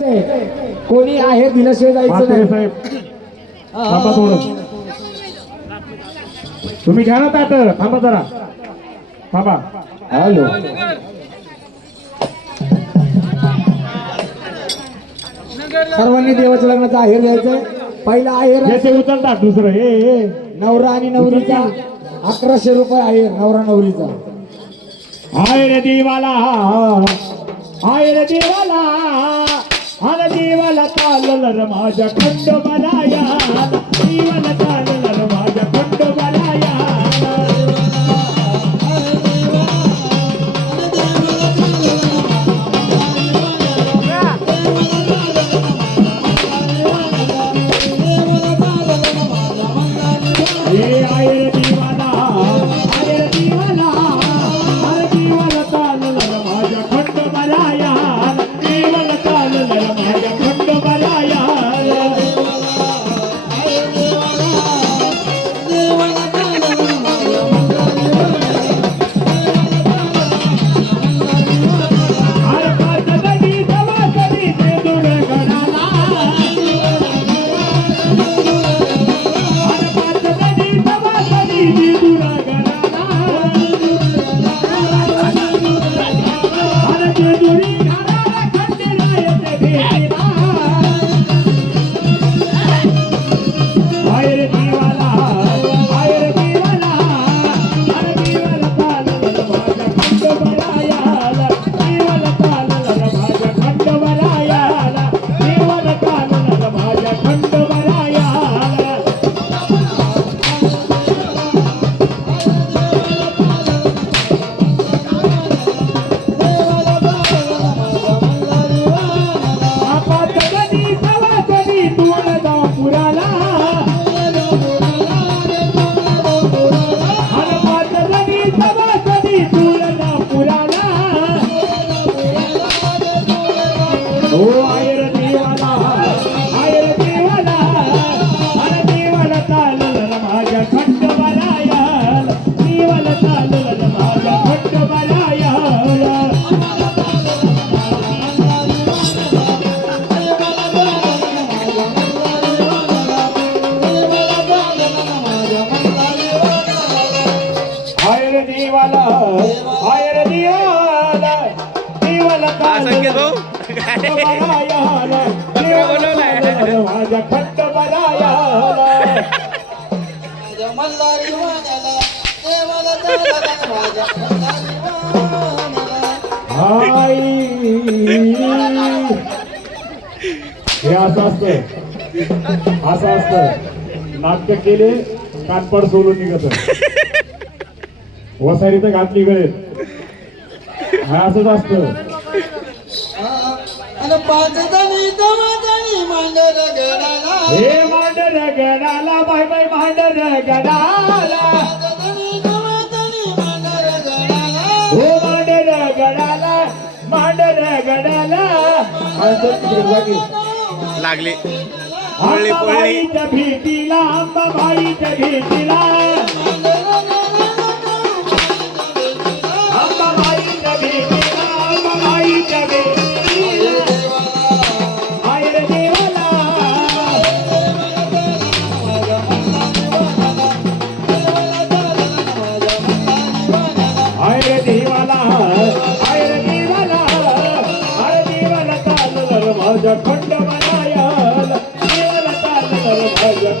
कोणी आहे दिल्याशिवाय जायचं म्हात्रे नाही साहेब थांबा थोडं. तुम्ही घ्या ना ताट, थांबा जरा थांबा. हॅलो सर्वांनी देवाच्या लग्नाचा आहेर द्यायचंय. पहिला आहेर हे ते उचलतात, दुसरं हे नवरा आणि नवरीचा 1100 रुपये आहेर नवरा नवरीचा. हाय रे देवाला, हाय रे देवाला, हाय देवाला चालल र माझ्या खंडोबाला, देवाला चालल र माझ्या खंडोबाला. हे असं असतं नाट्य केले कानपड सोडून निघत वसारी तर घातली गळेत. हा असंच असतं. हे मांडर गडाला बाय बाय मांडर गडाला, हो मांडर गडाला, मांडर गडाला लागली अंबाबाईच्या भेटीला, अंबाबाईच्या भेटीला, अंबाबाईच्या भेटीला, अंबाबाईच्या भेटीला. हाय रे देवाला, हाय रे देवाला, हाय रे देवाला, हाय देवाला चालल माझ्या खंडोबाला, देवाला चालल माझ्या